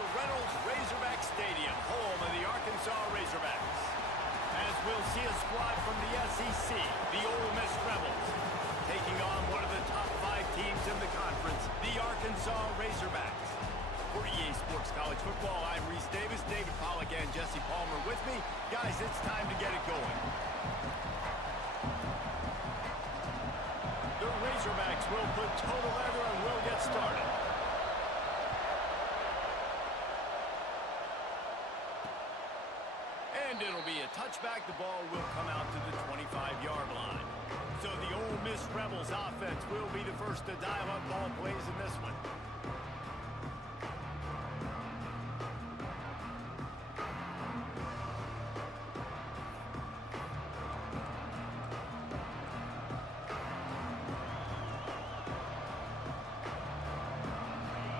to Reynolds Razorback Stadium, home of the Arkansas Razorbacks. As we'll see a squad from the SEC, the Ole Miss Rebels, taking on one of the top 5 teams in the conference, the Arkansas Razorbacks. For EA Sports College Football, I'm Reese Davis, David Pollack, and Jesse Palmer with me. Guys, it's time to get it going. The Razorbacks will put total leather and will get started. And it'll be a touchback. The ball will come out to the 25-yard line. So the Ole Miss Rebels offense will be the first to dial up ball plays in this one.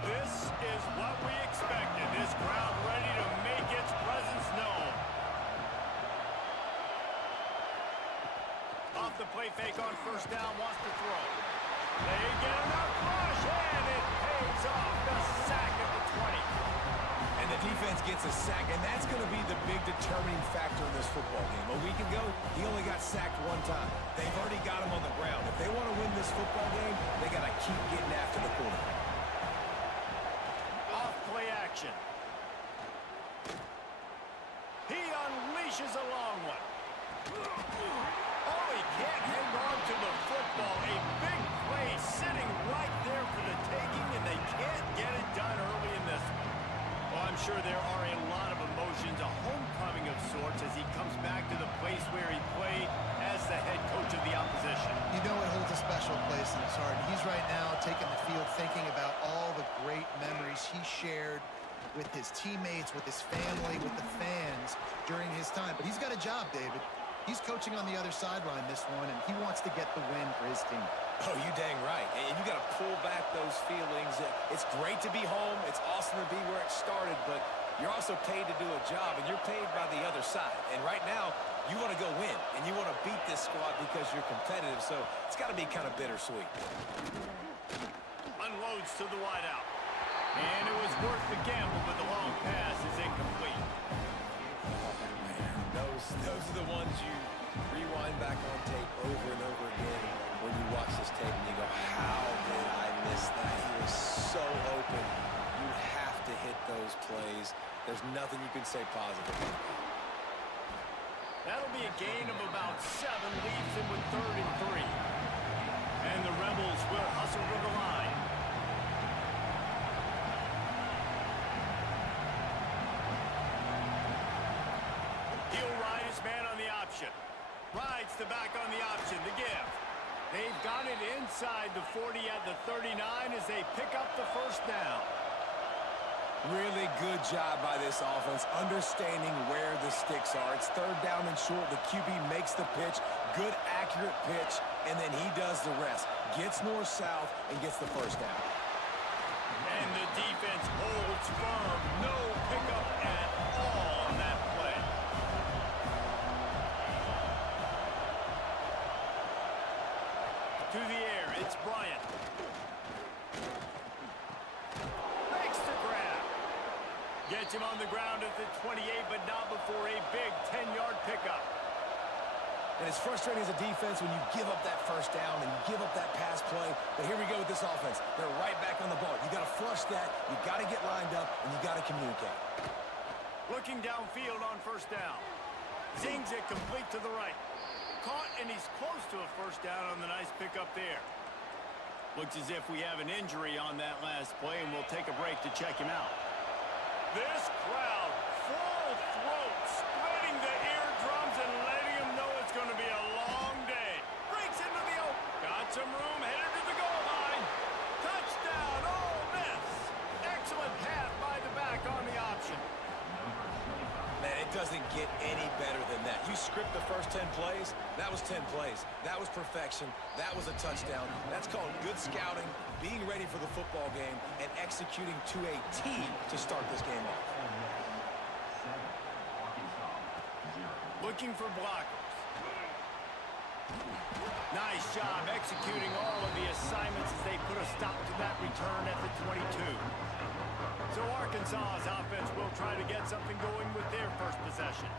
This is what we expected. This crowd ready to make its presence known. Off the play fake on first down, wants to throw. They get enough push, and it pays off. The sack at the 20. And the defense gets a sack, and that's going to be the big determining factor in this football game. A week ago, he only got sacked 1 time. They've already got him on the ground. If they want to win this football game, they got to keep getting after the quarterback. Off play action. He unleashes a long one. Oh, he can't hang on to the football. A big play sitting right there for the taking, and they can't get it done early in this one. Well, I'm sure there are a lot of emotions, a homecoming of sorts, as he comes back to the place where he played as the head coach of the opposition. You know it holds a special place in his heart. And he's right now taking the field thinking about all the great memories he shared with his teammates, with his family, with the fans during his time. But he's got a job, David. He's coaching on the other sideline this one, and he wants to get the win for his team. Oh, you dang right. And you got to pull back those feelings. It's great to be home. It's awesome to be where it started, but you're also paid to do a job, and you're paid by the other side. And right now, you want to go win, and you want to beat this squad because you're competitive, so it's got to be kind of bittersweet. Unloads to the wideout. And it was worth the gamble, but the long pass is incomplete. Those are the ones you rewind back on tape over and over again when you watch this tape and you go, how did I miss that? He was so open. You have to hit those plays. There's nothing you can say positive. That'll be a gain of about 7, leaves him with 3rd and 3. And the Rebels will hustle to the line. He'll ride his man on the option. Rides the back on the option, the give. They've got it inside the 40 at the 39 as they pick up the first down. Really good job by this offense, understanding where the sticks are. It's 3rd down and short. The QB makes the pitch. Good, accurate pitch, and then he does the rest. Gets north-south and gets the first down. And the defense holds firm. No pickup at all on that play. To the air, it's Bryant. Makes the grab. Gets him on the ground at the 28, but not before a big 10-yard pickup. And it's frustrating as a defense when you give up that first down and you give up that pass play. But here we go with this offense. They're right back on the ball. You got to flush that. You got to get lined up, and you got to communicate. Looking downfield on first down. Zings it complete to the right. Caught, and he's close to a first down on the nice pickup there. Looks as if we have an injury on that last play, and we'll take a break to check him out. This crowd, full throat, spreading the eardrums and letting him know it's going to be a long day. Breaks into the open. Got some room, headed to the goal line. Touchdown, Ole Miss. Excellent pass by the back on the option. Man, it doesn't get any better than that. You script the first 10 plays, that was 10 plays. That was perfection. That was a touchdown. That's called good scouting, being ready for the football game, and executing to a T to start this game off. Looking for blockers. Nice job executing all of the assignments as they put a stop to that return at the 22. So Arkansas's offense will try to get something going with their first possession.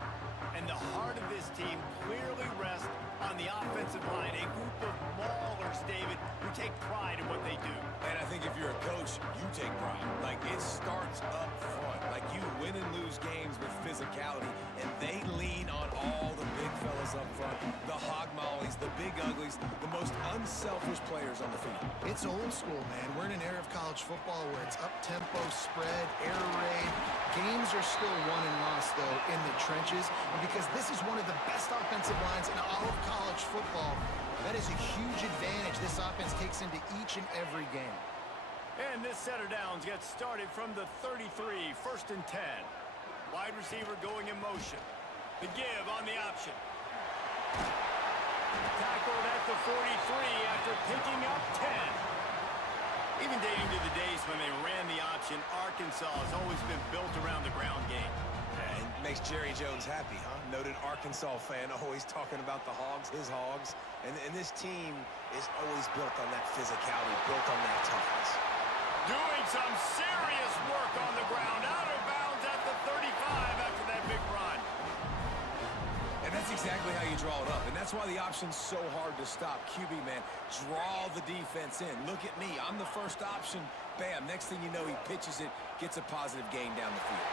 And the heart of this team clearly rests on the offensive line, a group of maulers, David, who take pride in what they do. And I think if you're a coach, you take pride. Like, it starts up front. Like, you win and lose games with physicality, and they lean on all the big fellas up front, the hog mollies, the big uglies, the most unselfish players on the field. It's old school, man. We're in an era of college football where it's up-tempo, spread, air raid. Games are still won and lost, though, in the trenches. And because this is one of the best offensive lines in all of college football, that is a huge advantage this offense takes into each and every game. And this set of downs gets started from the 33, 1st and 10. Wide receiver going in motion. The give on the option. Tackled at the 43 after picking up 10. Even dating to the days when they ran the option, Arkansas has always been built around the ground game. And makes Jerry Jones happy, huh? Noted Arkansas fan, always talking about the Hogs, his Hogs. And this team is always built on that physicality, built on that toughness. Doing some serious work on the ground. Out of bounds at the 35 after that big run. And that's exactly how you draw it up. And that's why the option's so hard to stop. QB, man, draw the defense in. Look at me. I'm the first option. Bam. Next thing you know, he pitches it, gets a positive gain down the field.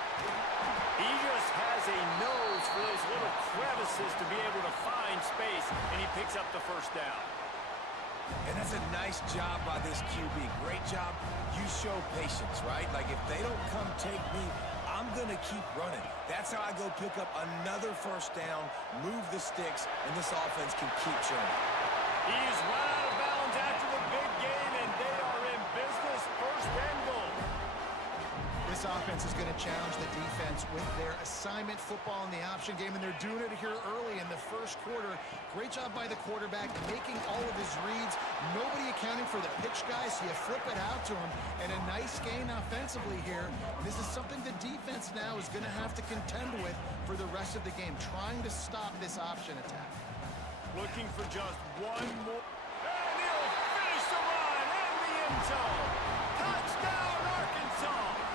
He just has a nose for those little crevices to be able to find space, and he picks up the first down. And that's a nice job by this QB. Great job. You show patience, right? Like, if they don't come take me, I'm going to keep running. That's how I go pick up another first down, move the sticks, and this offense can keep churning. He's run out of bounds after the big gain, and they are in business, 1st and goal. This offense is going to challenge the defense with their assignment football in the option game, and they're doing it here early in the first quarter. Great job by the quarterback, making all of his reads. Nobody accounting for the pitch guy, so you flip it out to him, and a nice gain offensively here. This is something the defense now is going to have to contend with for the rest of the game, trying to stop this option attack. Looking for just one more. And he'll finish the run in the end zone. Touchdown, Arkansas.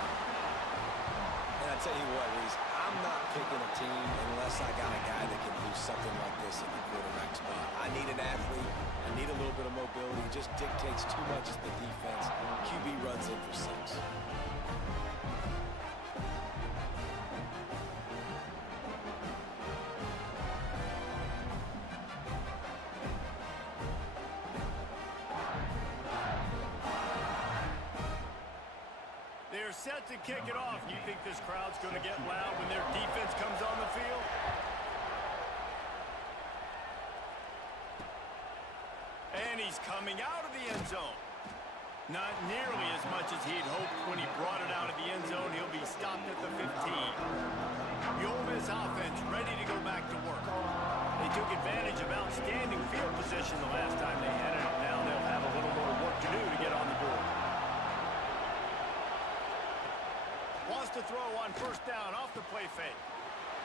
And I tell you what, Reese, I'm not picking a team unless I got a guy that can do something like this in the quarterback spot. I need an athlete. I need a little bit of mobility. It just dictates too much of the defense. QB runs in for 6. They're set to kick it off. You think this crowd's going to get loud when their defense comes on the field? And he's coming out of the end zone. Not nearly as much as he'd hoped when he brought it out of the end zone. He'll be stopped at the 15. The Ole Miss offense ready to go back to work. They took advantage of outstanding field position the last time they had it. Now they'll have a little more work to do to get on the board. Wants to throw on 1st down off the play fake.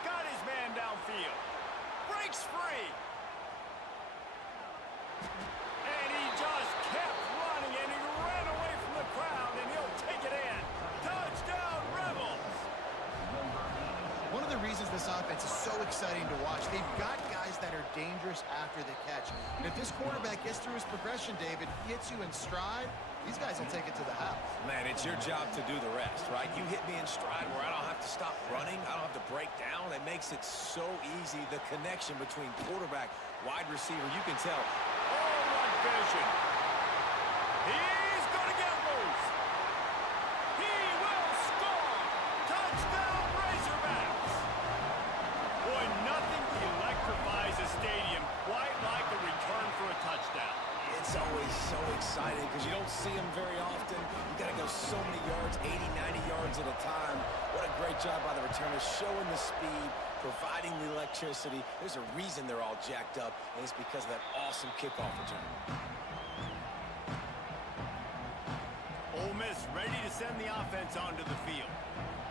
Got his man downfield. Breaks free. And he just kept running, and he ran away from the crowd, and he'll take it in. Touchdown, Rebels! One of the reasons this offense is so exciting to watch, they've got guys that are dangerous after the catch. And if this quarterback gets through his progression, David, hits you in stride, these guys will take it to the house. Man, it's your job to do the rest, right? You hit me in stride where I don't have to stop running. I don't have to break down. It makes it so easy. The connection between quarterback, wide receiver, you can tell. All right, vision. He's going to get loose. He will score. Touchdown, Razorbacks. Boy, nothing electrifies a stadium quite like a return for a touchdown. It's always so exciting because you don't see them very often. You got to go so many yards, 80, 90 yards at a time. What a great job by the returners, showing the speed, providing the electricity. There's a reason they're all jacked up, and it's because of that awesome kickoff return. Ole Miss ready to send the offense onto the field.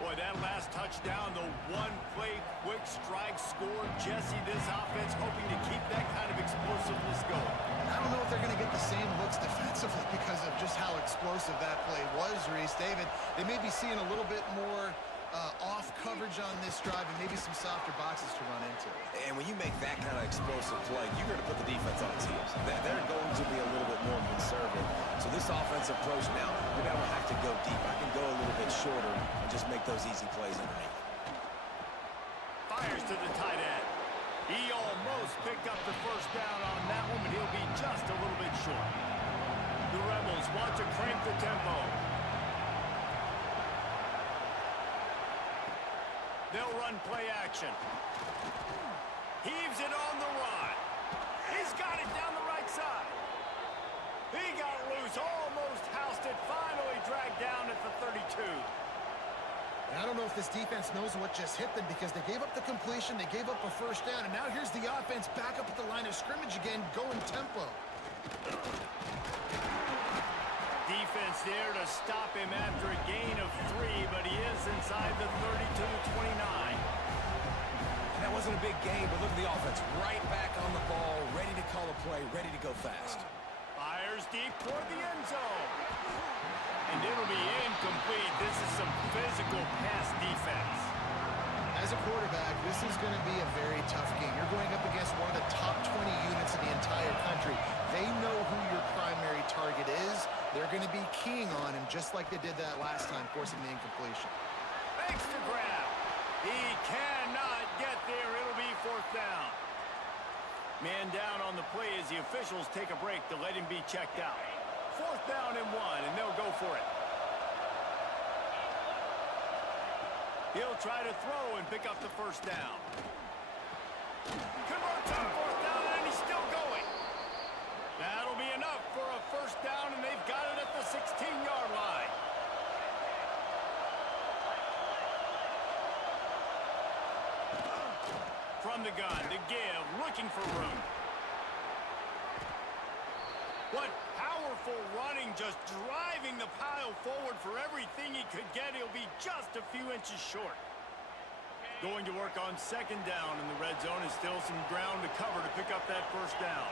Boy, that last touchdown, the one-play quick strike score. Jesse, this offense hoping to keep that kind of explosiveness going. I don't know if they're going to get the same looks defensively because of just how explosive that play was, Reese. David, they may be seeing a little bit more off coverage on this drive and maybe some softer boxes to run into. And when you make that kind of explosive play, you're going to put the defense on its heels. They're going to be a little bit more conservative. So this offensive approach now, maybe I don't have to go deep. I can go a little bit shorter and just make those easy plays underneath. Fires to the tight end. He almost picked up the first down on that one, but he'll be just a little bit short. The Rebels want to crank the tempo. They'll run play action. Heaves it on the run. He's got it down the right side. He got loose, almost housed it, finally dragged down at the 32. I don't know if this defense knows what just hit them because they gave up the completion, they gave up a first down, and now here's the offense back up at the line of scrimmage again, going tempo. Defense there to stop him after a gain of 3, but he is inside the 30 to the 29. And that wasn't a big gain, but look at the offense. Right back on the ball, ready to call a play, ready to go fast. Fires deep toward the end zone. And it'll be incomplete. This is some physical pass defense. As a quarterback, this is going to be a very tough game. You're going up against one of the top 20 units in the entire country. They know who your primary target is. They're going to be keying on him just like they did that last time, forcing the incompletion. Makes the grab. He cannot get there. It'll be fourth down. Man down on the play as the officials take a break to let him be checked out. Fourth down and 1, and they'll go for it. He'll try to throw and pick up the first down. Converts on fourth down, and he's still going. That'll be enough for a first down, and they've got it at the 16-yard line. From the gun, to give, looking for room. What powerful running, just driving the pile forward for everything he could get. He'll be just a few inches short. Going to work on second down in the red zone, and still some ground to cover to pick up that first down.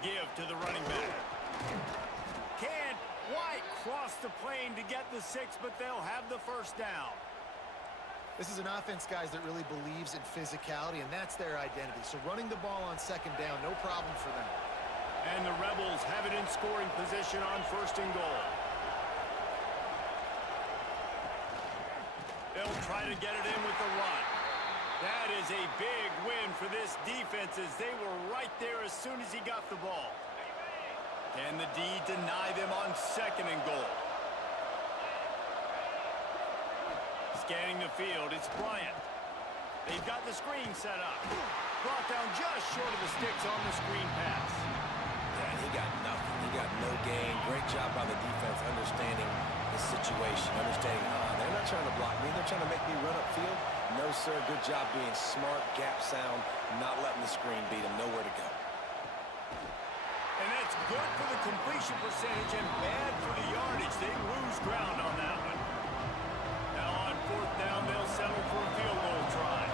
Give to the running back. Can't quite cross the plane to get the 6, but they'll have the first down. This is an offense, guys, that really believes in physicality, and that's their identity. So running the ball on second down, no problem for them. And the Rebels have it in scoring position on first and goal. They'll try to get it in with the run. That is a big win for this defense as they were right there as soon as he got the ball. Can the D deny them on second and goal? Scanning the field, it's Bryant. They've got the screen set up. Brought down just short of the sticks on the screen pass. Yeah, he got nothing. He got no gain. Great job by the defense understanding the situation, understanding, they're not trying to block me. They're trying to make me run upfield. No, sir. Good job being smart, gap sound, not letting the screen beat him. Nowhere to go. And that's good for the completion percentage and bad for the yardage. They lose ground on that one. Now on fourth down, they'll settle for a field goal try.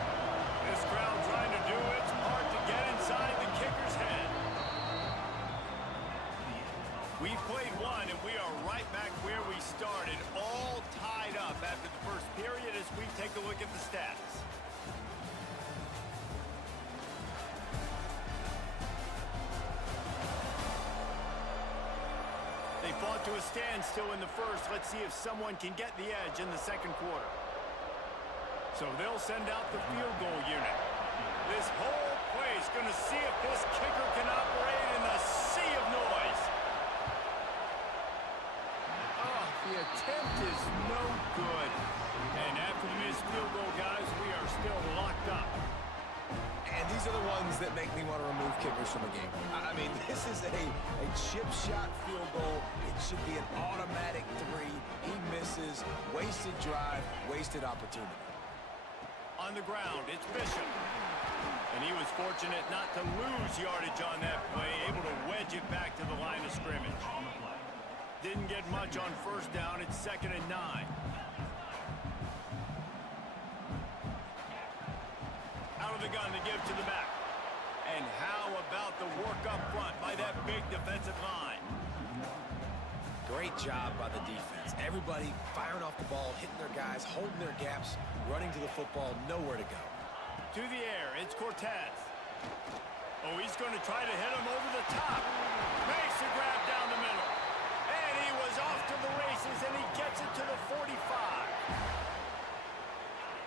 This crowd trying to do its part to get inside the kicker's head. We played one, and we are right back where we started, all tied up after the first period as we take a look at the stats. They fought to a standstill in the first. Let's see if someone can get the edge in the second quarter. So they'll send out the field goal unit. This whole play is going to see if this kicker can operate in the sea of noise. Oh, the attempt is no good. And after the missed field goal, guys, we are still locked up. And these are the ones that make me want to remove kickers from a game. I mean, this is a chip shot field goal. It should be an automatic 3. He misses. Wasted drive, wasted opportunity. On the ground, it's Bishop. And he was fortunate not to lose yardage on that play, able to wedge it back to the line of scrimmage. Didn't get much on first down. It's 2nd and 9. Out of the gun to give to the back. And how about the work up front by that big defensive line? Great job by the defense. Everybody firing off the ball, hitting their guys, holding their gaps, running to the football, nowhere to go. To the air, it's Cortez. Oh, he's going to try to hit him over the top. Makes a grab down the middle. And he was off to the races, and he gets it to the 45.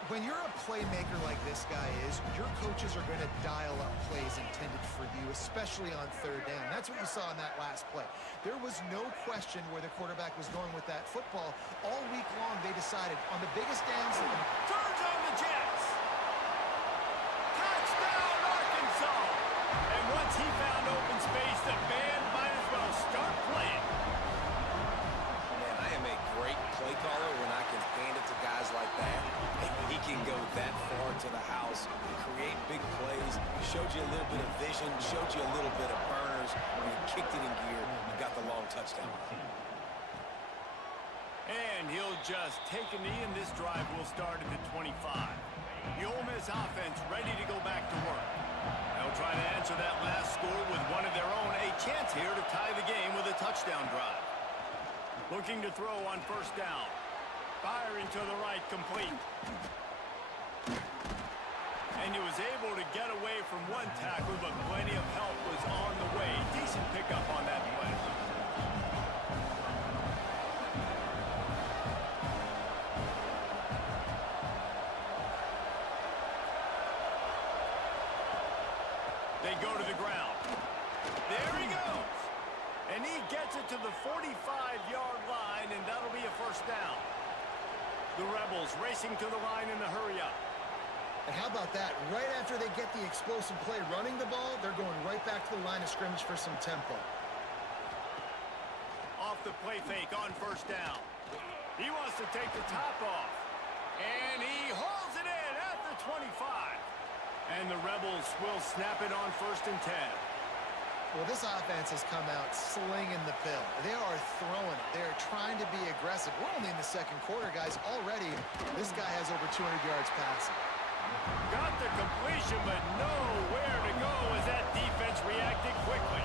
When you're a playmaker like this guy is, your coaches are going to dial up plays intended for you, especially on third down. That's what you saw in that last play. There was no question where the quarterback was going with that football. All week long, they decided on the biggest downs. Turns on the Jets. Touchdown, Arkansas. And once he found open space, the band might as well start playing. Man, I am a great play caller when I can hand it to guys like that. He can go that far to the house, create big plays, showed you a little bit of vision, showed you a little bit of burners, and he kicked it in gear and got the long touchdown. And he'll just take a knee, and this drive will start at the 25. The Ole Miss offense ready to go back to work. They'll try to answer that last score with one of their own. A chance here to tie the game with a touchdown drive. Looking to throw on first down. Firing to the right, complete. And he was able to get away from one tackle, but plenty of help was on the way. Decent pickup on that play. They go to the ground. There he goes. And he gets it to the 45-yard line, and that'll be a first down. The Rebels racing to the line in the hurry-up. And how about that? Right after they get the explosive play running the ball, they're going right back to the line of scrimmage for some tempo. Off the play fake on first down. He wants to take the top off. And he hauls it in at the 25. And the Rebels will snap it on 1st and 10. Well, this offense has come out slinging the pill. They are throwing it. They are trying to be aggressive. We're only in the second quarter, guys. Already, this guy has over 200 yards passing. Got the completion, but nowhere to go as that defense reacted quickly.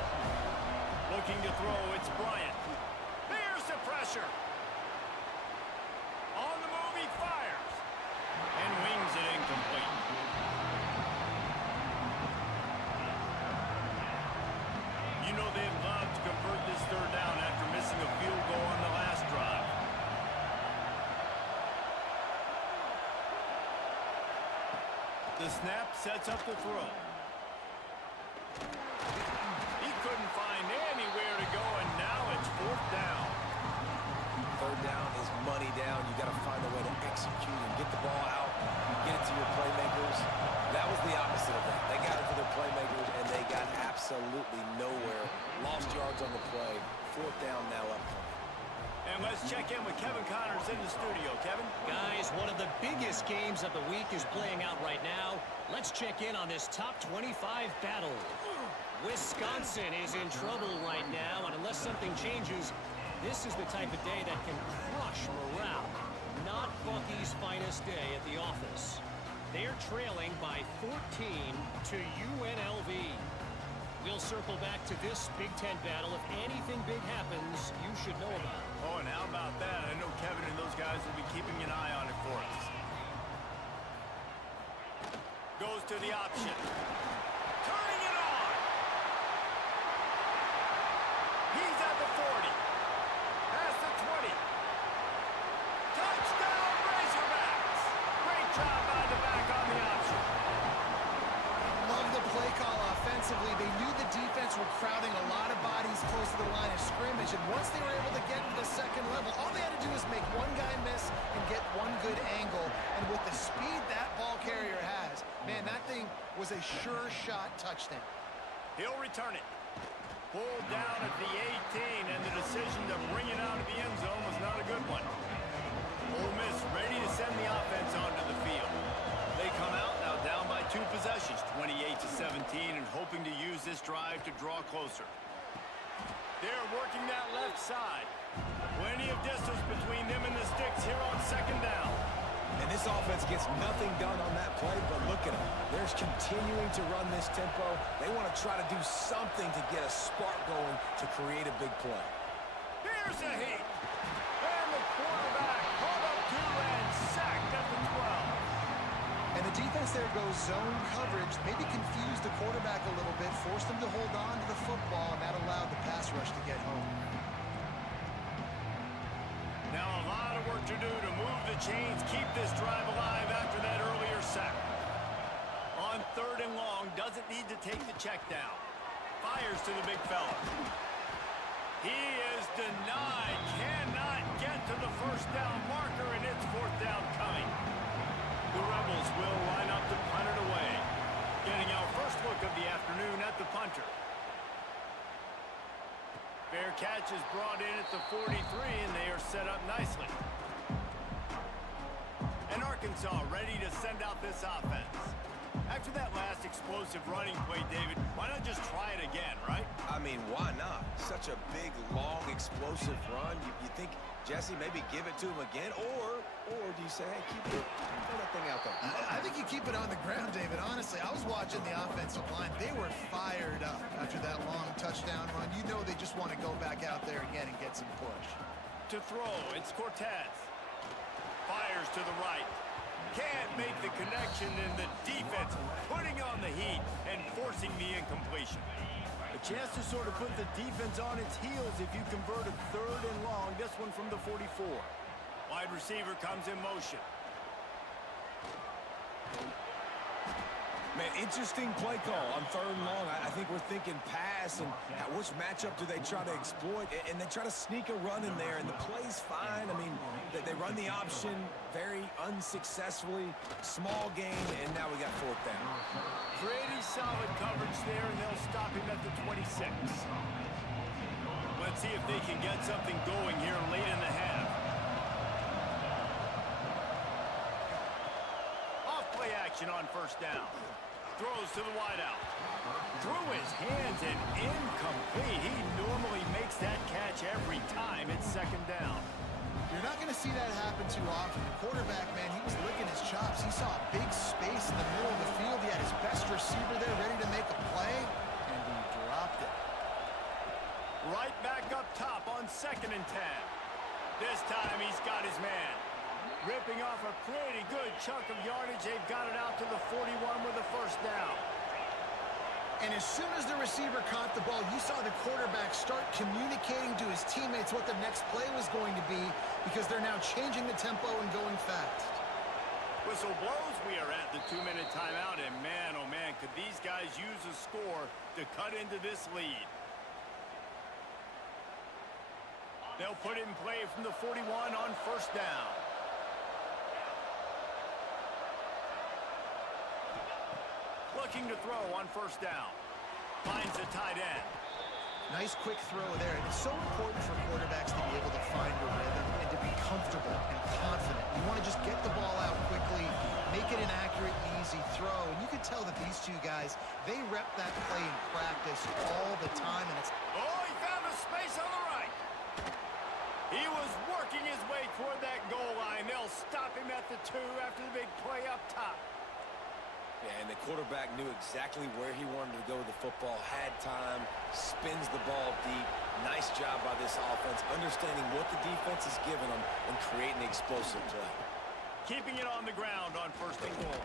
Looking to throw, it's Bryant. There's the pressure. On the move, he fires. And wings it incomplete. You know they'd love to convert this third down after missing a field goal on the last drive. The snap sets up the throw. He couldn't find anywhere to go, and now it's 4th down. Third down is money down. You got to find a way to execute and get the ball out, get it to your playmakers. That was the opposite of that. They got it to their playmakers, and they got absolutely nowhere. Lost yards on the play. 4th down now upcoming. And let's check in with Kevin Connors in the studio. Kevin? Guys, one of the biggest games of the week is playing out right now. Let's check in on this top 25 battle. Wisconsin is in trouble right now, and unless something changes, this is the type of day that can crush morale. Not Bucky's finest day at the office. They're trailing by 14 to UNLV. We'll circle back to this Big Ten battle. If anything big happens, you should know about it. Oh, and how about that? I know Kevin and those guys will be keeping an eye on it for us. Goes to the option. Turning it on. He's at the 40. Past the 20. Touchdown, Razorbacks. Great job by the back on the option. Love the play call offensively. They knew the defense were crowding a lot of bodies close to the line of scrimmage, and once they were able to get to the second level, all they had to do was make one guy miss and get one good angle. And with the speed that ball carrier has, man, that thing was a sure shot touchdown. He'll return it. Pulled down at the 18, and the decision to bring it out of the end zone was not a good one. Ole Miss ready to send the offense onto the field. They come closer. They're working that left side. Plenty of distance between them and the sticks here on second down. And this offense gets nothing done on that play, but look at them. They're continuing to run this tempo. They want to try to do something to get a spark going to create a big play. Here's a heat. And the quarterback caught up to and sacked at the 12. And the defense there goes zone coverage, maybe confused the quarterback a little bit, forced him to hold on to the football, and that allowed the pass rush to get home. Now a lot of work to do to move the chains, keep this drive alive after that earlier sack. On 3rd and long, doesn't need to take the check down. Fires to the big fella. He is denied, cannot get to the first down marker, and it's 4th down coming. The Rebels will line up to punt it away. Getting our first look of the afternoon at the punter. Fair catch is brought in at the 43, and they are set up nicely. And Arkansas ready to send out this offense. After that last explosive running play, David, why not just try it again, right? I mean, why not? Such a big, long, explosive run. You think, Jesse, maybe give it to him again? Or do you say, hey, keep it, throw that thing out there? I think you keep it on the ground, David. Honestly, I was watching the offensive line. They were fired up after that long touchdown run. You know they just want to go back out there again and get some push. To throw, it's Cortez. Fires to the right. Can't make the connection, and the defense putting on the heat and forcing the incompletion. A chance to sort of put the defense on its heels if you convert a 3rd and long. This one from the 44. Wide receiver comes in motion. Man, interesting play call on 3rd and long. I think we're thinking pass, and which matchup do they try to exploit? And they try to sneak a run in there, and the play's fine. I mean, they run the option very unsuccessfully. Small gain, and now we got 4th down. Pretty solid coverage there, and they'll stop him at the 26. Let's see if they can get something going here late in the half. Off-play action on 1st down. Throws to the wideout. Through his hands and incomplete. He normally makes that catch every time. It's 2nd down. You're not going to see that happen too often. The quarterback, man, he was licking his chops. He saw a big space in the middle of the field. He had his best receiver there ready to make a play, and he dropped it. Right back up top on 2nd and 10. This time he's got his man. Ripping off a pretty good chunk of yardage. They've got it out to the 41 with a 1st down. And as soon as the receiver caught the ball, you saw the quarterback start communicating to his teammates what the next play was going to be, because they're now changing the tempo and going fast. Whistle blows. We are at the 2-minute timeout, and man, oh man, could these guys use a score to cut into this lead. They'll put it in play from the 41 on 1st down. Looking to throw on 1st down. Finds the tight end. Nice quick throw there. And it's so important for quarterbacks to be able to find a rhythm and to be comfortable and confident. You want to just get the ball out quickly, make it an accurate and easy throw. And you can tell that these two guys, they rep that play in practice all the time. And it's... Oh, he found a space on the right. He was working his way toward that goal line. They'll stop him at the 2 after the big play up top. Yeah, and the quarterback knew exactly where he wanted to go with the football, had time, spins the ball deep. Nice job by this offense, understanding what the defense is giving them and creating the explosive play. Keeping it on the ground on 1st and goal.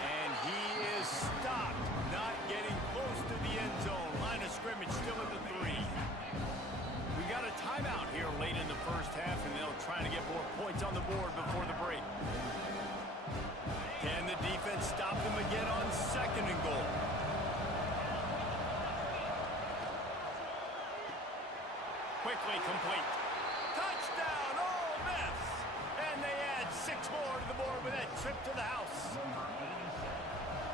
And he is stopped, not getting close to the end zone. Line of scrimmage still at the 3. We got a timeout here late in the 1st half, and they'll try to get more points on the board before the break. Can the defense stop them again on 2nd and goal? Quickly complete. Touchdown, Ole Miss! And they add 6 more to the board with that trip to the house.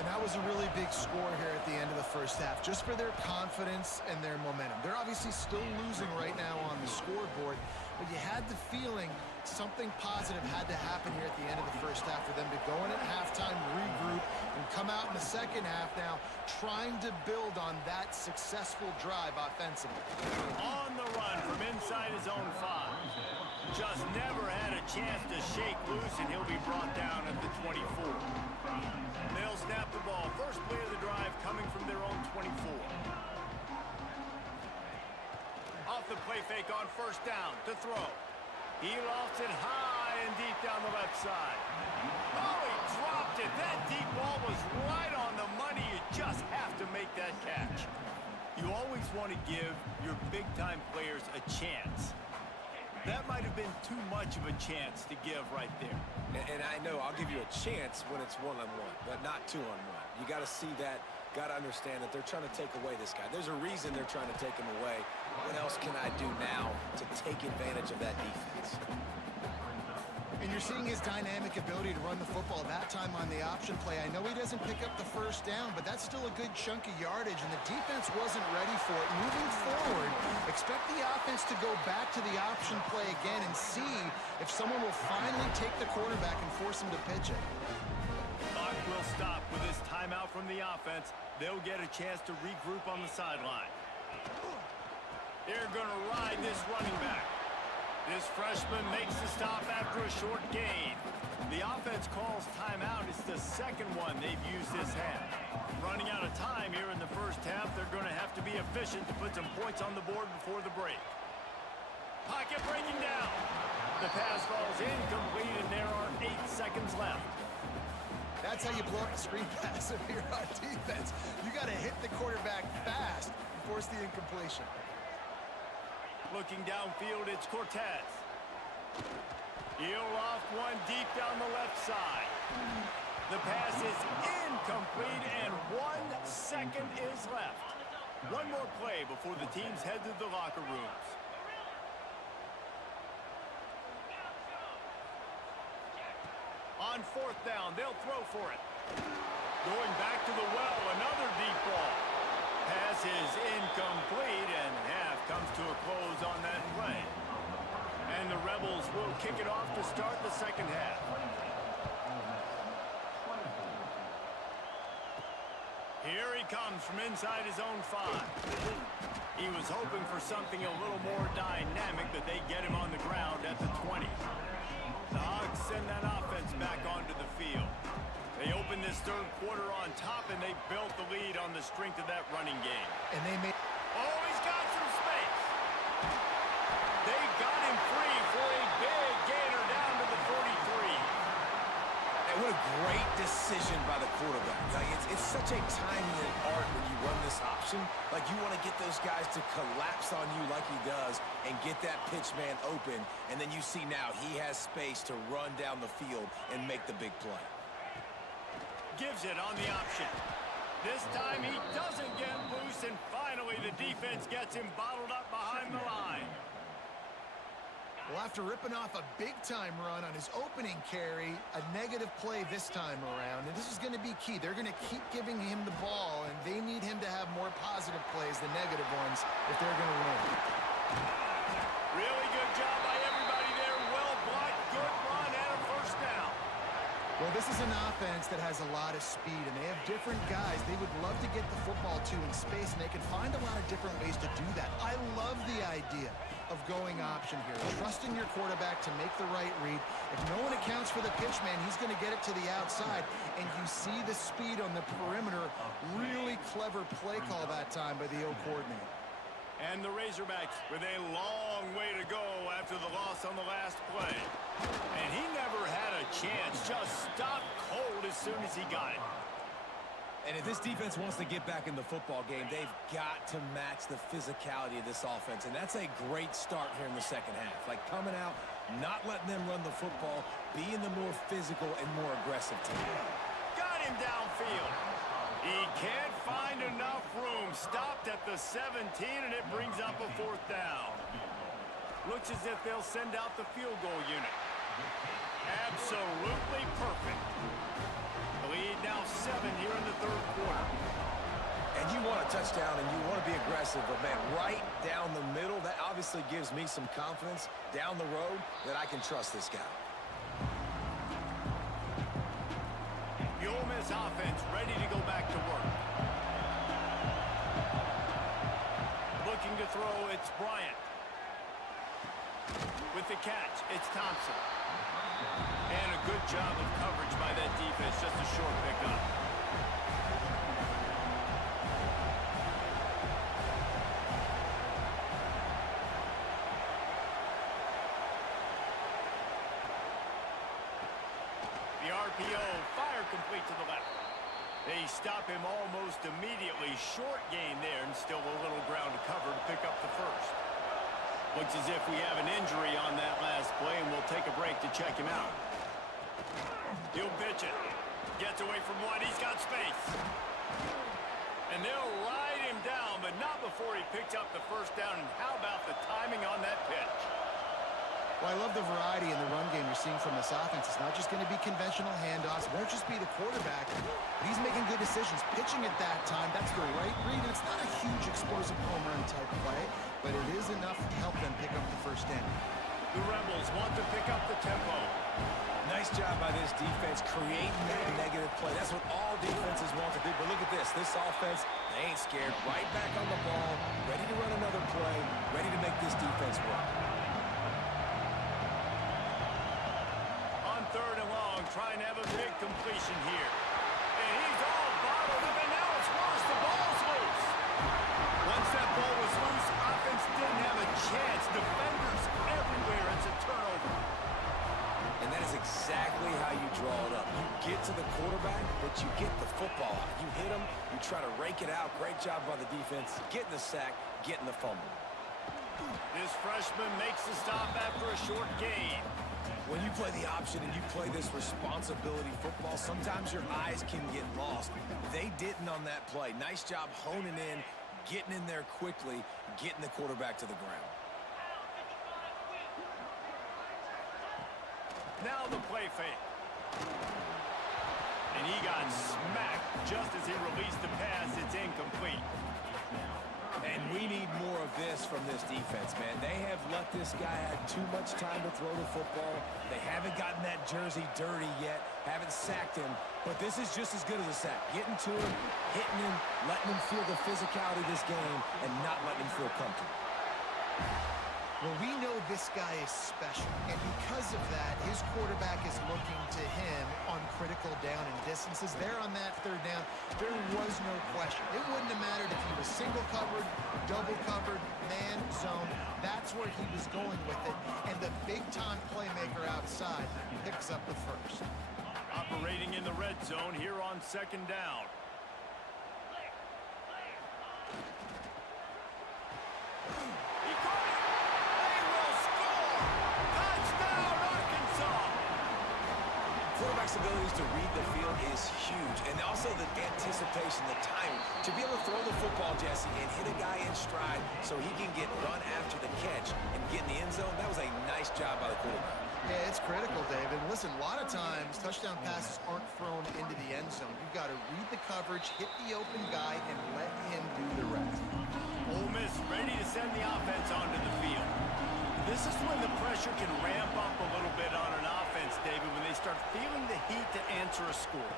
And that was a really big score here at the end of the 1st half, just for their confidence and their momentum. They're obviously still losing right now on the scoreboard, but you had had the feeling something positive had to happen here at the end of the first half for them to go in at halftime, regroup, and come out in the second half now trying to build on that successful drive offensively. On the run from inside his own 5. Just never had a chance to shake loose, and he'll be brought down at the 24. They'll snap the ball. First play of the drive coming from their own 24. Off the play fake on first down to throw. He lofts it high and deep down the left side. Oh, he dropped it. That deep ball was right on the money. You just have to make that catch. You always want to give your big-time players a chance. That might have been too much of a chance to give right there. And I know I'll give you a chance when it's one-on-one, but not two-on-one. You got to see that, got to understand that they're trying to take away this guy. There's a reason they're trying to take him away. What else can I do now to take advantage of that defense? And you're seeing his dynamic ability to run the football that time on the option play. I know he doesn't pick up the first down, but that's still a good chunk of yardage, and the defense wasn't ready for it. Moving forward, expect the offense to go back to the option play again and see if someone will finally take the quarterback and force him to pitch it. Clock will stop with this timeout from the offense. They'll get a chance to regroup on the sideline. They're going to ride this running back. This freshman makes the stop after a short gain. The offense calls timeout. It's the second one they've used this half. Running out of time here in the first half, they're going to have to be efficient to put some points on the board before the break. Pocket breaking down. The pass falls incomplete, and there are 8 seconds left. That's how you blow up the screen pass if you're on defense. You got to hit the quarterback fast and force the incompletion. Looking downfield, it's Cortez. He'll loft one deep down the left side. The pass is incomplete, and 1 second is left. One more play before the teams head to the locker rooms. On fourth down, they'll throw for it. Going back to the well, another deep ball. Pass is incomplete, and half comes to a close on that play. And the Rebels will kick it off to start the second half. Here he comes from inside his own 5. He was hoping for something a little more dynamic, but they get him on the ground at the 20. The Hogs send that offense back onto the field. They open this third quarter on top, and they built the lead on the strength of that running game. And they made... Oh, he's got some space. They got him free for a big gainer down to the 43. And what a great decision by the quarterback. Like, it's such a timely art when you run this option. Like, you want to get those guys to collapse on you like he does and get that pitch man open. And then you see now he has space to run down the field and make the big play. Gives it on the option. This time he doesn't get loose, and finally the defense gets him bottled up behind the line. Well, after ripping off a big-time run on his opening carry, a negative play this time around, and this is going to be key. They're going to keep giving him the ball, and they need him to have more positive plays than negative ones if they're going to win. Really good job by everybody there. Well blocked, good run, and a first down. Well, this is an offense that has a lot of speed, and they have different guys they would love to get the football to in space, and they can find a lot of different ways to do that. I love the idea of going option here, trusting your quarterback to make the right read. If no one accounts for the pitch man, he's going to get it to the outside, and you see the speed on the perimeter. Really clever play call that time by the O coordinator. And the Razorbacks with a long way to go after the loss on the last play. And he never had a chance, just stopped cold as soon as he got it. And if this defense wants to get back in the football game, they've got to match the physicality of this offense. And that's a great start here in the second half. Like coming out, not letting them run the football, being the more physical and more aggressive team. Got him downfield. He can't find enough room. Stopped at the 17, and it brings up a fourth down. Looks as if they'll send out the field goal unit. Absolutely perfect. The lead now 7 here in the third quarter. And you want a touchdown and you want to be aggressive, but, man, right down the middle, that obviously gives me some confidence down the road that I can trust this guy. The Ole Miss offense ready to go back to work. Looking to throw, it's Bryant. With the catch, it's Thompson. And a good job of coverage by that defense, just a short pickup. The RPO, fire complete to the left. They stop him almost immediately. Short gain there, and still a little ground to cover to pick up the first. Looks as if we have an injury on that last play, and we'll take a break to check him out. He'll pitch it. Gets away from one. He's got space. And they'll ride him down, but not before he picks up the first down. And how about the timing on that pitch? Well, I love the variety in the run game you're seeing from this offense. It's not just going to be conventional handoffs. It won't just be the quarterback, but he's making good decisions. Pitching at that time, that's the right read. And it's not a huge explosive home run type play, but it is enough to help them pick up the first down. The Rebels want to pick up the tempo. Nice job by this defense creating that negative play. That's what all defenses want to do. But look at this. This offense, they ain't scared. Right back on the ball, ready to run another play, ready to make this defense work. Third and long, trying to have a big completion here. And he's all bottled up, and now it's worse. The ball's loose. Once that ball was loose, offense didn't have a chance. Defenders everywhere. It's a turnover. And that is exactly how you draw it up. You get to the quarterback, but you get the football out. You hit him, you try to rake it out. Great job by the defense. Getting the sack, getting the fumble. This freshman makes the stop after a short gain. When you play the option and you play this responsibility football, sometimes your eyes can get lost. They didn't on that play. Nice job honing in, getting in there quickly, getting the quarterback to the ground. Now the play fake. And he got smacked just as he released the pass. It's incomplete. And we need more of this from this defense, man. They have let this guy have too much time to throw the football. They haven't gotten that jersey dirty yet, haven't sacked him. But this is just as good as a sack. Getting to him, hitting him, letting him feel the physicality of this game, and not letting him feel comfortable. Well, we know this guy is special, and because of that, his quarterback is looking to him on critical down and distances. There on that third down, there was no question. It wouldn't have mattered if he was single covered, double covered, man, zone. That's where he was going with it, and the big-time playmaker outside picks up the first. Operating in the red zone here on second down. Quarterback's abilities to read the field is huge, and also the anticipation, the timing. To be able to throw the football, Jesse, and hit a guy in stride so he can get run after the catch and get in the end zone, that was a nice job by the quarterback. Yeah, it's critical, David. Listen, a lot of times, touchdown passes aren't thrown into the end zone. You've got to read the coverage, hit the open guy, and let him do the rest. Ole Miss ready to send the offense onto the field. This is when the pressure can ramp up a little bit on an offense, David, when they start feeling the heat to answer a score.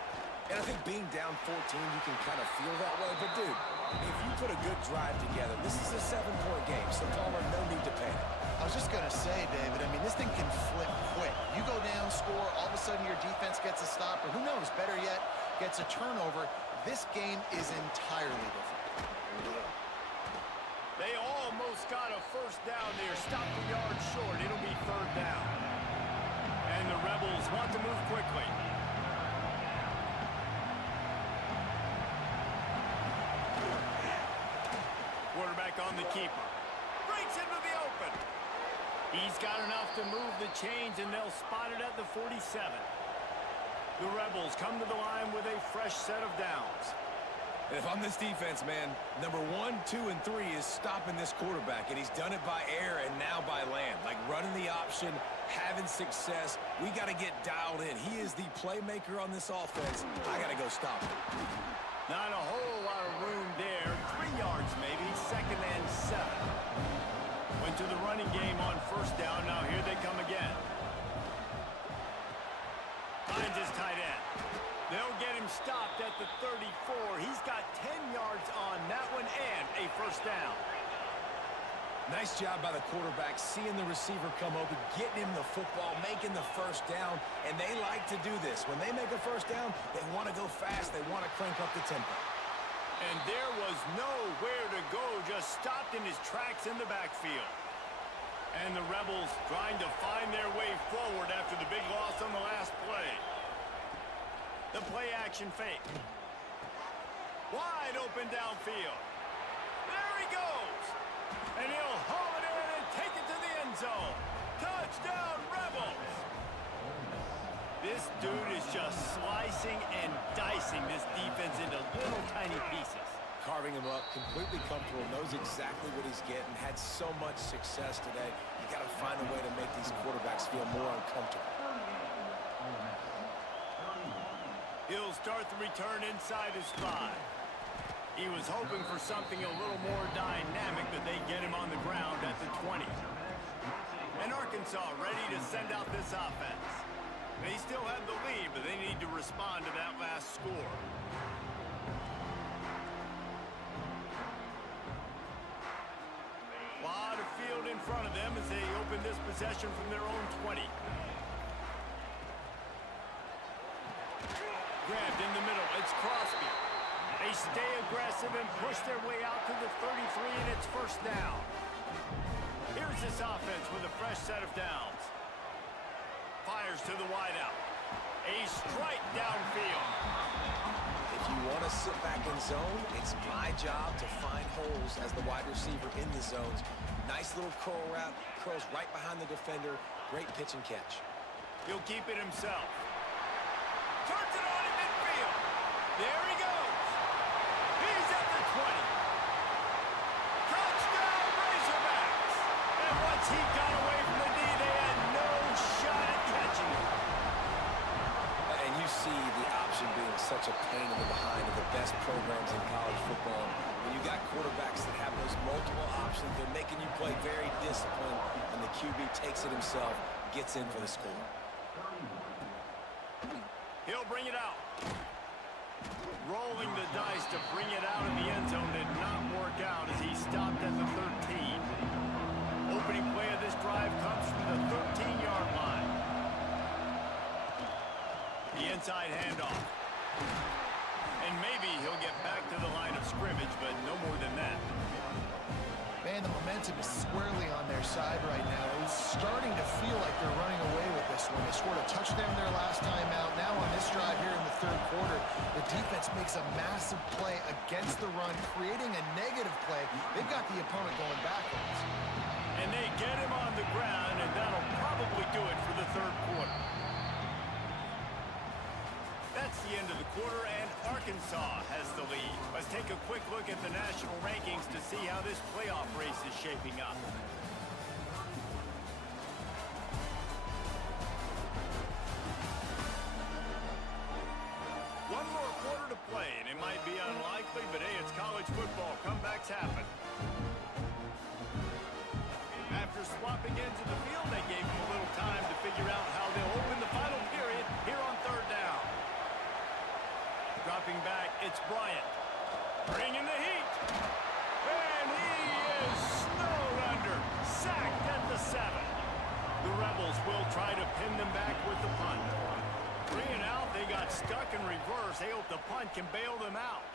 And I think being down 14, you can kind of feel that way. But, dude, if you put a good drive together, this is a 7-point game, so Palmer, no need to panic. I was just going to say, David, I mean, this thing can flip quick. You go down, score, all of a sudden your defense gets a stop, or who knows, better yet, gets a turnover. This game is entirely different. They almost got a first down there. Stopped a yard short. It'll be third down. And the Rebels want to move quickly. Quarterback on the keeper. Breaks into the open. He's got enough to move the chains, and they'll spot it at the 47. The Rebels come to the line with a fresh set of downs. And if I'm this defense, man, number 1, 2, and 3 is stopping this quarterback, and he's done it by air and now by land. Like running the option, having success. We got to get dialed in. He is the playmaker on this offense. I got to go stop him. Not a whole lot of room there. 3 yards maybe. 2nd and 7. Went to the running game on 1st down. Now here they come again. Finds his tight end. They'll get him stopped at the 34. He's got 10 yards on that one and a 1st down. Nice job by the quarterback, seeing the receiver come open, getting him the football, making the 1st down, and they like to do this. When they make a 1st down, they want to go fast. They want to crank up the tempo. And there was nowhere to go, just stopped in his tracks in the backfield. And the Rebels trying to find their way forward after the big loss on the last play. The play action fake. Wide open downfield. There he goes. And he'll haul it in and take it to the end zone. Touchdown, Rebels! This dude is just slicing and dicing this defense into little tiny pieces. Carving him up, completely comfortable, knows exactly what he's getting, had so much success today. You got to find a way to make these quarterbacks feel more uncomfortable. He'll start the return inside his 5. He was hoping for something a little more dynamic, but they get him on the ground at the 20. And Arkansas ready to send out this offense. They still have the lead, but they need to respond to that last score. A lot of field in front of them as they open this possession from their own 20. Grabbed in the middle. It's Crosby. They stay aggressive and push their way out to the 33, and it's 1st down. Here's this offense with a fresh set of downs. Fires to the wideout. A strike downfield. If you want to sit back in zone, it's my job to find holes as the wide receiver in the zones. Nice little curl route, curls right behind the defender. Great pitch and catch. He'll keep it himself. Turns it on in midfield. There he goes. He's at the 20. Touchdown, Razorbacks. And once he got away from the D, they had no shot at catching him. And you see the option being such a pain in the behind of the best programs in college football. When you got quarterbacks that have those multiple options, they're making you play very disciplined, and the QB takes it himself, gets in for the score. He'll bring it out. Rolling the dice to bring it out in the end zone did not work out as he stopped at the 13. Opening play of this drive comes from the 13-yard line. The inside handoff. And maybe he'll get back to the line of scrimmage, but no more than that. Man, the momentum is squarely on their side right now. It's starting to feel like they're running away with this one. They scored a touchdown their last time out. Now on this drive here in the 3rd quarter, the defense makes a massive play against the run, creating a negative play. They've got the opponent going backwards. And they get him on the ground, and that'll probably do it for the 3rd quarter. That's the end of the quarter, and Arkansas has the lead. Let's take a quick look at the national rankings to see how this playoff race is shaping up. One more quarter to play, and it might be unlikely, but hey, it's college football. Comebacks happen. After swapping into the field, they gave him a little time to figure out how they'll open the final period here on 3rd down. Dropping back, it's Bryant. Bringing the heat. And he is snowed under. Sacked at the 7. The Rebels will try to pin them back with the punt. 3 and out, they got stuck in reverse. They hope the punt can bail them out.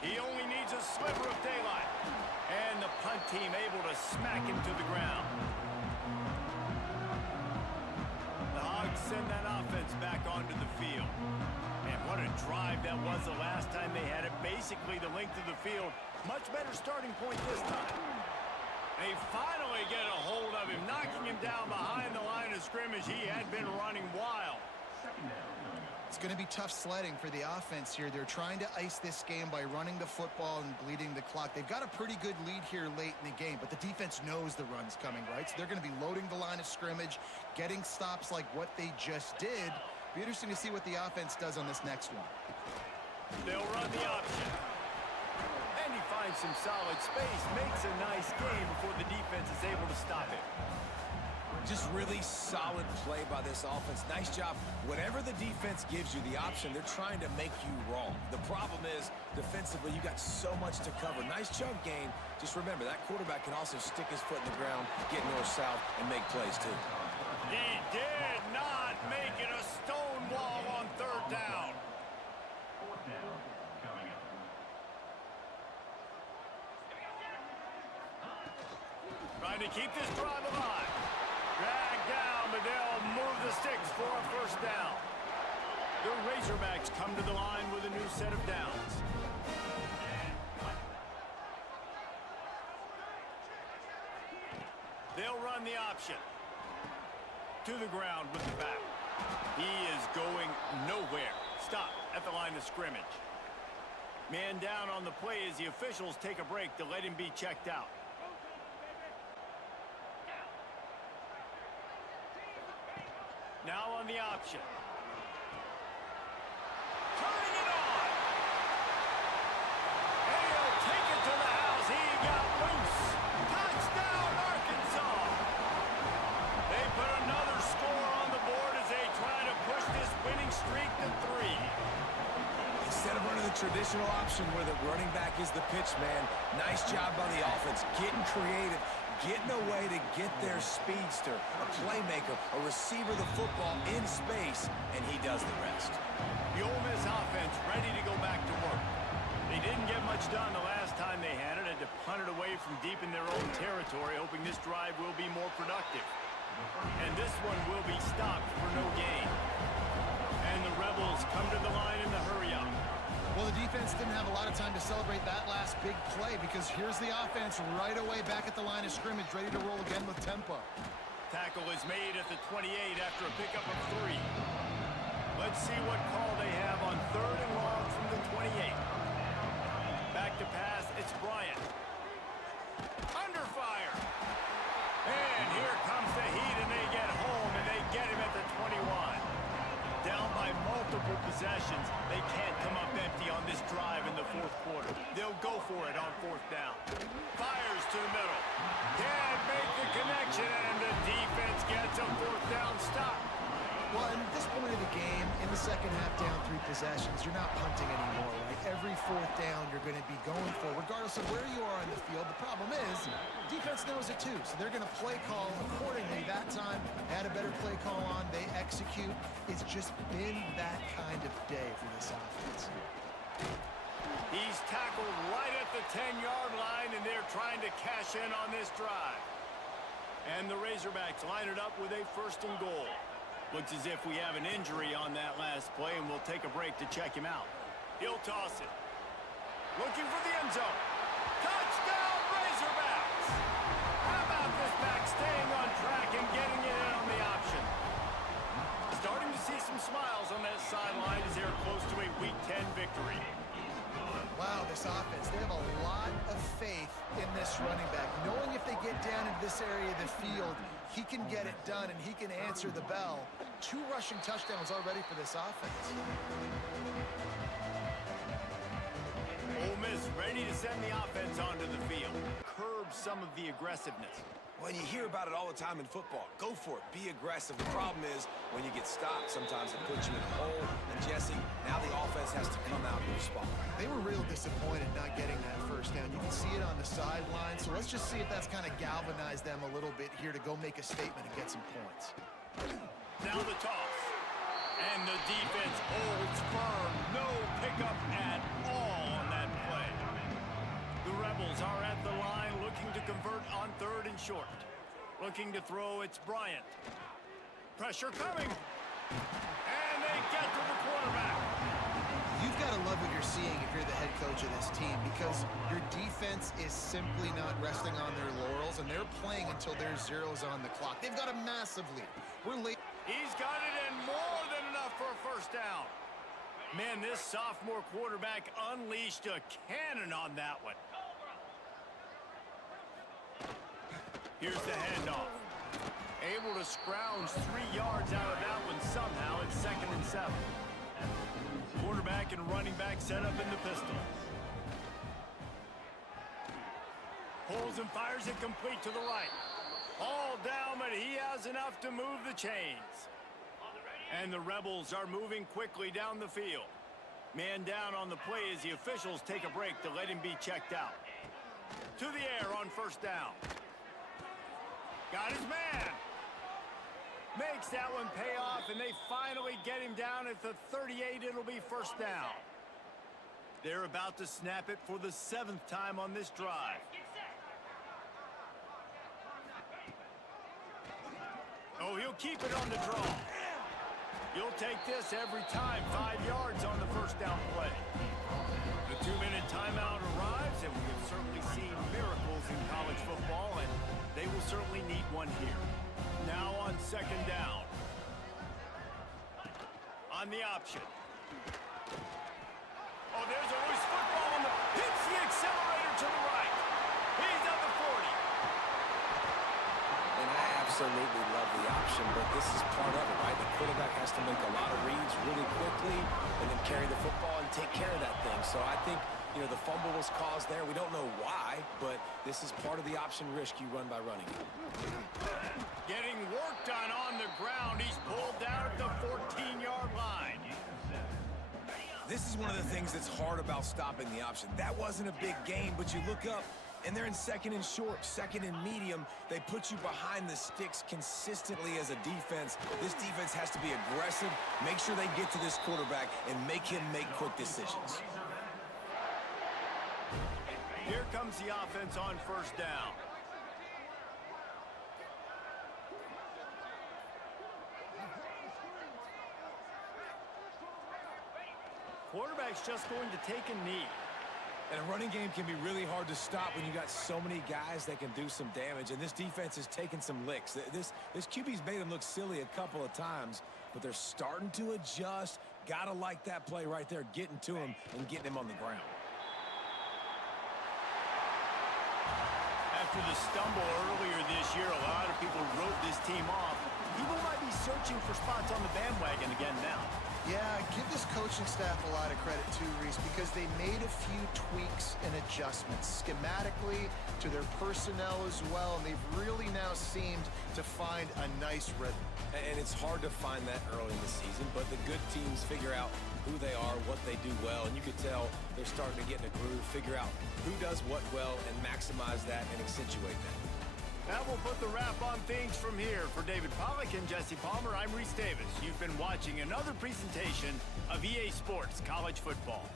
He only needs a sliver of daylight. And the punt team able to smack him to the ground. The Hogs send that offense back onto the field. And what a drive that was the last time they had it. Basically the length of the field. Much better starting point this time. They finally get a hold of him, knocking him down behind the line of scrimmage. He had been running wild. It's going to be tough sledding for the offense here. They're trying to ice this game by running the football and bleeding the clock. They've got a pretty good lead here late in the game, but the defense knows the run's coming, right? So they're going to be loading the line of scrimmage, getting stops like what they just did, Be interesting to see what the offense does on this next one. They'll run the option. And he finds some solid space, makes a nice game before the defense is able to stop it. Just really solid play by this offense. Nice job. Whatever the defense gives you the option, they're trying to make you wrong. The problem is, defensively, you got so much to cover. Nice chunk gain. Just remember, that quarterback can also stick his foot in the ground, get north-south, and make plays, too. He did not make it a stone wall on third down. Trying to keep this drive alive. Dragged down, but they'll move the sticks for a first down. The Razorbacks come to the line with a new set of downs. They'll run the option. To the ground with the back. He is going nowhere. Stop at the line of scrimmage. Man down on the play as the officials take a break to let him be checked out. Now on the option. Turning it on. And he'll take it to the house. He got loose. Touchdown, Arkansas. They put another score on the board as they try to push this winning streak to 3. Instead of running the traditional option where the running back is the pitch man, nice job by the offense, getting creative, getting a way to get their speedster, a playmaker, a receiver the football in space, and he does the rest. The Ole Miss offense ready to go back to work. They didn't get much done the last time they had it, to punt it away from deep in their own territory, hoping this drive will be more productive. And this one will be stopped for no gain. And the Rebels come to the line in the hurry-up. Well, the defense didn't have a lot of time to celebrate that last big play because here's the offense right away back at the line of scrimmage, ready to roll again with tempo. Tackle is made at the 28 after a pickup of 3. Let's see what call they have on third and long from the 28. Back to pass, it's Bryant. Under fire. And here comes the heat, and they get home, and they get him at the 21. Down by multiple possessions. They can't come up empty on this drive in the fourth quarter. They'll go for it on fourth down. Fires to the middle. Can't make the connection, and the defense gets a fourth down stop. Well, at this point of the game, in the second half, down 3 possessions, you're not punting anymore, right? Every fourth down you're going to be going for, regardless of where you are on the field. The problem is, defense knows it too, so they're going to play call accordingly. That time, they had a better play call on. They execute. It's just been that kind of day for this offense. He's tackled right at the 10-yard line, and they're trying to cash in on this drive. And the Razorbacks line it up with a first and goal. Looks as if we have an injury on that last play, and we'll take a break to check him out. He'll toss it. Looking for the end zone. Touchdown, Razorbacks! How about this back staying on track and getting it in on the option? Starting to see some smiles on that sideline as they're close to a Week 10 victory. Wow, this offense, they have a lot of faith in this running back. Knowing if they get down into this area of the field, he can get it done and he can answer the bell. 2 rushing touchdowns already for this offense. Ole Miss ready to send the offense onto the field. Curb some of the aggressiveness. Well, you hear about it all the time in football. Go for it. Be aggressive. The problem is when you get stopped, sometimes it puts you in a hole. And, Jesse, now the offense has to come out and respond. They were real disappointed not getting that first down. You can see it on the sideline. So let's just see if that's kind of galvanized them a little bit here to go make a statement and get some points. Now the toss. And the defense holds firm. No pickup at all on that play. The Rebels are at the line looking to convert on third and short. Looking to throw, it's Bryant. Pressure coming. And they get to the quarterback. You've got to love what you're seeing if you're the head coach of this team because your defense is simply not resting on their laurels, and they're playing until there's zeros on the clock. They've got a massive lead. We're late. He's got it in more than enough for a first down. Man, this sophomore quarterback unleashed a cannon on that one. Here's the handoff. Able to scrounge 3 yards out of that one somehow. It's 2nd and 7. Quarterback and running back set up in the pistol. Pulls and fires it complete to the right. All down, but he has enough to move the chains. And the Rebels are moving quickly down the field. Man down on the play as the officials take a break to let him be checked out. To the air on 1st down. Got his man. Makes that one pay off, and they finally get him down at the 38. It'll be 1st down. They're about to snap it for the 7th time on this drive. Oh, he'll keep it on the draw. You'll take this every time. 5 yards on the 1st down play. The 2-minute timeout arrives, and we have certainly seen miracles in college football, and they will certainly need one here. Now on 2nd down. On the option. Oh, there's a loose football on the... Hits the accelerator to the right. He's at the 40. And I absolutely love the option, but this is part of it, right? The quarterback has to make a lot of reads really quickly and then carry the football and take care of that thing. So I think, you know, the fumble was caused there. We don't know why, but this is part of the option risk you run by running it. Getting work done on the ground. He's pulled down at the 14-yard line. This is one of the things that's hard about stopping the option. That wasn't a big gain, but you look up, and they're in 2nd and short, 2nd and medium. They put you behind the sticks consistently as a defense. This defense has to be aggressive, make sure they get to this quarterback, and make him make quick decisions. Here comes the offense on 1st down. Quarterback's just going to take a knee. And a running game can be really hard to stop when you got so many guys that can do some damage. And this defense is taking some licks. This QB's made them look silly a couple of times, but they're starting to adjust. Gotta like that play right there, getting to him and getting him on the ground. After the stumble earlier this year, a lot of people wrote this team off. People might be searching for spots on the bandwagon again now. Yeah, give this coaching staff a lot of credit too, Reese, because they made a few tweaks and adjustments schematically to their personnel as well, and they've really now seemed to find a nice rhythm. And it's hard to find that early in the season, but the good teams figure out who they are, what they do well, and you could tell they're starting to get in a groove, figure out who does what well, and maximize that and accentuate that. That will put the wrap on things from here. For David Pollack and Jesse Palmer, I'm Reese Davis. You've been watching another presentation of EA Sports College Football.